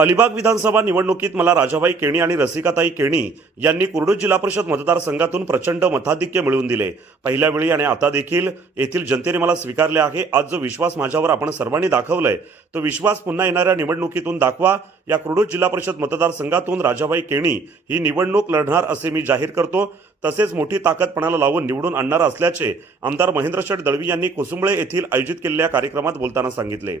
अलिबाग विधानसभा निवडणुकीत मला राजाबाई केणी आणि रसिकाताई केणी यांनी कुर्डू जिल्हा परिषद मतदारसंघातून प्रचंड मताधिक्य मिळवून दिले. पहिल्या वेळी आणि आता देखील येथील जनतेने मला स्वीकारले आहे. आज जो विश्वास माझ्यावर आपण सर्वांनी दाखवलाय तो विश्वास पुन्हा येणाऱ्या निवडणुकीतून दाखवा. या कुर्डू जिल्हा परिषद मतदारसंघातून राजाबाई केणी ही निवडणूक लढणार असे मी जाहीर करतो. तसेच मोठी ताकदपणाला लावून निवडून आणणार असल्याचे आमदार महेंद्र शेठ दळवी यांनी कुसुंबळे येथील आयोजित केलेल्या कार्यक्रमात बोलताना सांगितले.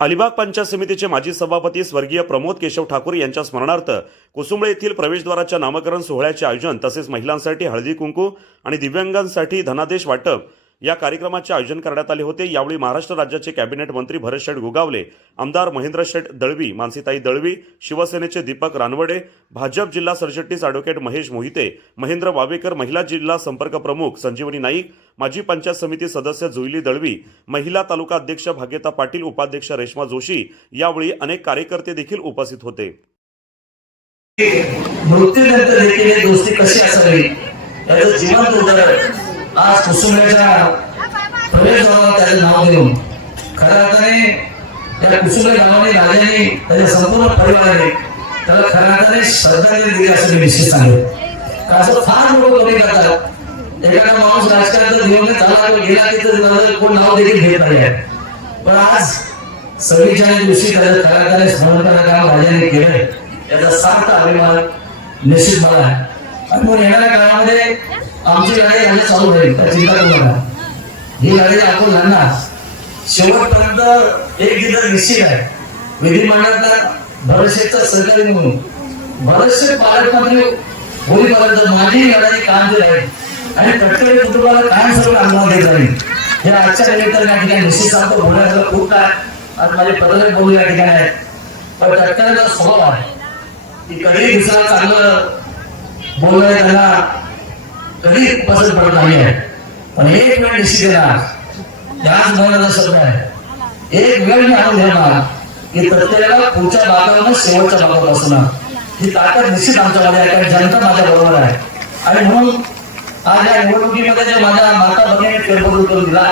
अलिबाग पंचायत समितीचे माजी सभापती स्वर्गीय प्रमोद केशव ठाकूर यांच्या स्मरणार्थ कुसुंबळे येथील प्रवेशद्वाराच्या नामकरण सोहळ्याचे आयोजन तसेच महिलांसाठी हळदी कुंकू आणि दिव्यांगांसाठी धनादेश वाटप या कार्यक्रमाचे आयोजन करण्यात आले होते. यावेळी महाराष्ट्र राज्याचे कॅबिनेट मंत्री भरत शेठ गोगावले आमदार महेंद्र शेठ दळवी मानसीताई दळवी शिवसेनेचे दीपक रानवडे भाजप जिल्हा सरचिटणीस ॲडव्होकेट महेश मोहिते महेंद्र वावेकर महिला जिल्हा संपर्क प्रमुख संजीवनी नाईक माजी पंचायत समिती सदस्य जुईली दळवी महिला तालुका अध्यक्ष भाग्यता पाटील उपाध्यक्ष रेश्मा जोशी यावेळी अनेक कार्यकर्ते देखील उपस्थित होते. मृत्यूनंतर देखील दोस्ती कशी असावी? याचं जीवन उदाहरण आज कुसुंब्याच्या प्रवेशद्वाराला त्याचं नाव देऊन. खऱ्या अर्थाने त्या कुसुंबे गावाने राजाने त्याच्या संपूर्ण परिवाराने त्याला खऱ्या अर्थाने श्रद्धांजली दिली असं मी निश्चित सांगेल तर असं फार लोक कमी करतात. एखादा माणूस राजकारणात जीवन झाला गेला की कोण नाव देखील घेत नाही पण आज सव्वीसच्या दिवशी त्याचं खऱ्या अर्थाने स्मरण करणं काम राजाने केलंय. याचा सार्थ अभिमान निश्चित मला आहे. आणि म्हणून येणाऱ्या काळामध्ये आमची गाडी गाडी चालू राहील त्या चिंता करू नका. ही गाडी आपण लढणार शेवटपर्यंत एक दिवस निश्चित आहे. विधिमंडळातला भरतशेठचा सहकारी म्हणून. भरतशेठ पालकमंत्री होईपर्यंत माझी लढाई काम ते आहे आणि प्रत्येक कुटुंबाला कायम सर्व अनुभव देत राहील. हे आजच्या निमित्ताने या ठिकाणी निश्चित सांगतो बोलण्याचा खूप काय आज माझे पत्रकार बोलू या ठिकाणी आहेत. पण तटकऱ्याचा स्वभाव आहे की कधीही दुसरा चांगलं बोलणं त्यांना कधी पसंत पडत नाही आहे. पण एक वेळ निश्चित येणार. त्याच बोलण्याचा शब्द आहे. एक वेळ मी आणून घेणार की प्रत्येकाला पुढच्या भागावर शेवटच्या भागावर असणार ही ताकद निश्चित आमच्यामध्ये आहे कारण जनता माझ्या बरोबर आहे. आणि म्हणून आज या निवडणुकीमध्ये जे माझ्या माता भगिनी फेरबदल करून दिला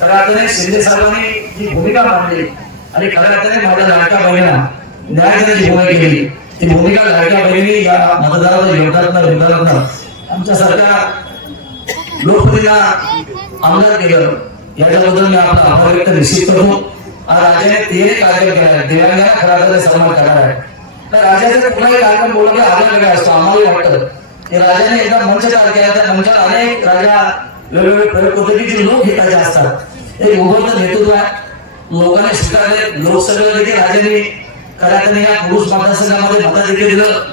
खऱ्या अर्थाने शिंदे साहेबांनी जी भूमिका मांडली आणि खऱ्या अर्थाने माझ्या लाडक्या बहिणीला न्याय देण्याची भूमिका केली ती भूमिका लाडक्या बहिणी या मतदाराला योगदान योगदान आमच्या सरकार लोकप्रतिला आमदार केलं. याच्याबद्दल मी आपला आभार व्यक्त निश्चित करतो. राजाने तीनही कार्य केलं आहे दिव्यांगांना खऱ्या अर्थाने सन्मान करणार आहे. तर राजाचे कुणाही कार्यक्रम बोलला की आभार वेगळा असतो. आम्हाला वाटतं. की राजाने एकदा मंच तयार केला त्या मंचात अनेक राजा वेगवेगळे प्रयोग करतो. की जे लोक हिताचे असतात. एक उभं नेतृत्व आहे. लोकांनी स्वीकारले. लोकसभेला देखील राजाने खऱ्या या पुरुष मतदारसंघामध्ये मताधिक्य दिलं.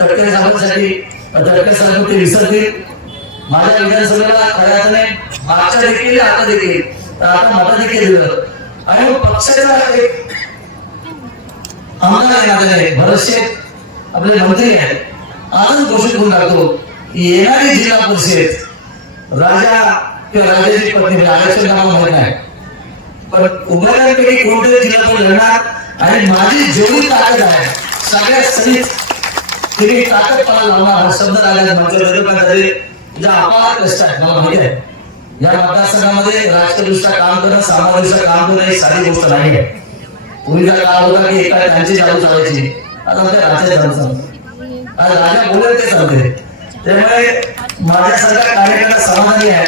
तटकरे साहेबांसाठी आता काय साहेब ते विसरतील माझ्या विधानसभेला करायचं नाही मागच्या देखील आता देखील. तर आता मताधिक्य दिलं. आणि मग पक्षाचा एक आमदार आहे नात्याने भरतशेठ आपले मंत्री आहेत. आजच घोषित करून टाकतो की येणारी जिल्हा परिषद राजा किंवा राजाची पत्नी म्हणजे राजाचे नाव माहीत नाही. पण उमेदवारांपैकी कोणते जिल्हा परिषद लढणार आणि माझी जेवढी ताकद आहे सगळ्यात सहित तिने ताकद मला लावणार हा शब्द राजा मंचावर ज्या अपार कष्ट आहेत. मला माहिती आहे. या मतदारसंघामध्ये राजकीयदृष्ट्या काम करणं सामाजिकदृष्ट्या काम करणं ही साधी गोष्ट नाही आहे. पूर्वीचा काळ होता की एका त्यांची चालू चालायची. आता आपल्या राज्यात चालू. चालतं आज राजा बोलेल ते चालते त्यामुळे माझ्यासारख्या कार्यकर्ता समाधानी आहे.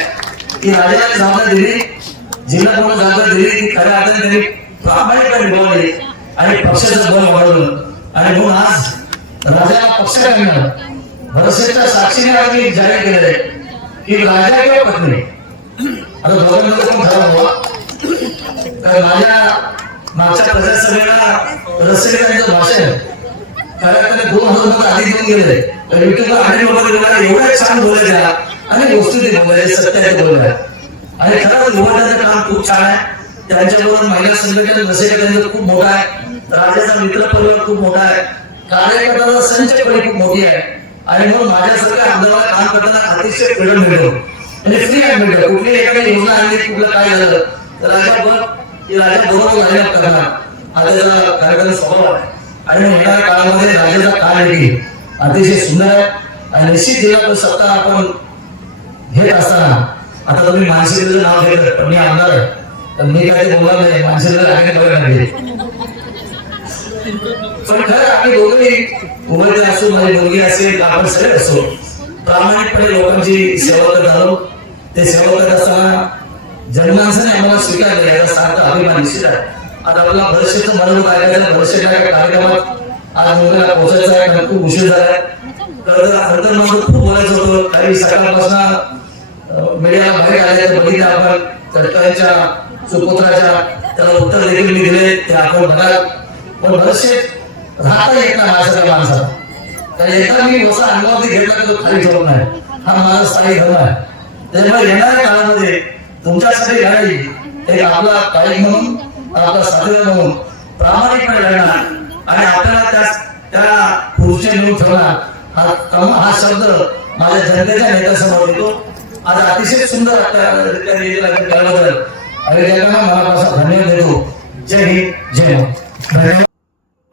की राजाने जबाबदारी दिली जिल्हा पूर्ण जबाबदारी दिली की खऱ्या अर्थाने त्यांनी प्रामाणिकपणे निभावली आणि पक्षाचं बल वाढवलं. आणि म्हणून आज राजाला पक्षाकडनं भरसेच्या साक्षीने आम्ही जाहीर केलेलं आहे की राजा किंवा पत्नी? आता दोघांमध्ये कोण ठरवा तर माझ्या मागच्या प्रजासभेला रसिकांचं भाषण खऱ्या अर्थाने दोन हजार रुपये आधी देऊन गेले तर युट्यूबला आणि तुम्हाला एवढ्या छान बोलले त्या. आणि गोष्टी ते बोलले सत्य बोलल्या. आणि खरंच युवकांचं काम खूप छान आहे. त्यांच्याबरोबर महिला संघटन रसिकांचं खूप मोठा आहे. राजाचा मित्र परिवार खूप मोठा आहे. कार्यकर्त्याचा संच पण मोठी आहे. आणि म्हणून माझ्यासारख्या आमदाराला काम करताना अतिशय प्रेरण मिळतो. म्हणजे फ्री आहे मिळतो. कुठली एखादी योजना आणली कुठलं काय झालं तर राजा बघ की राजा बरोबर लाईन करणार हा त्याचा कार्यकर्ता स्वभाव आहे. आणि मग येणाऱ्या काळामध्ये राजाचा काळ देखील अतिशय सुंदर आहे. आणि निश्चित जिल्हा परिषद सत्ता आपण घेत असताना आता तुम्ही मानसिकचं नाव घेतलं पण मी आमदार आहे. तर मी काय बोलणार नाही. मानसिकला लागणे लागले? पण खरं आम्ही उमेदवार असो माझी मुलगी असेल आपण सगळे असो. प्रामाणिकपणे लोकांची सेवा करत आलो. ते सेवा करत असताना जन्मांसाने आम्हाला याचा सार्थ अभिमान निश्चित आहे. कार्यक्रमात आज मुलाला पोहोचायचं आहे. कारण खूप उशीर झालाय तर नंतर माझं खूप बोलायचं होतं काही सकाळपासून मीडियाला बाहेर आले बघितलं आपण सुपुत्राच्या त्याला उत्तर देखील मी दिले ते आपण बघाल. पण बरेचसे राहता येत नाही माझ्यासारख्या माणसाला. तर एकदा मी मोठा अनुभव घेतला तर तो खाली ठेवला नाही हा माझा स्थायी धर्म आहे. त्याच्यामुळे येणाऱ्या काळामध्ये तुमच्यासाठी लढाई एक आपला काही म्हणून आपला साथीदार म्हणून प्रामाणिकपणे लढणार. आणि आपल्याला त्या त्या खुर्ची नेऊन ठेवणार. हा कम- हा शब्द माझ्या जनतेच्या नेत्यासमोर येतो. आज अतिशय सुंदर आपल्या रीतीला केल्याबद्दल आणि त्यांना मनापासून धन्यवाद देतो. जय हिंद जय धन्यवाद.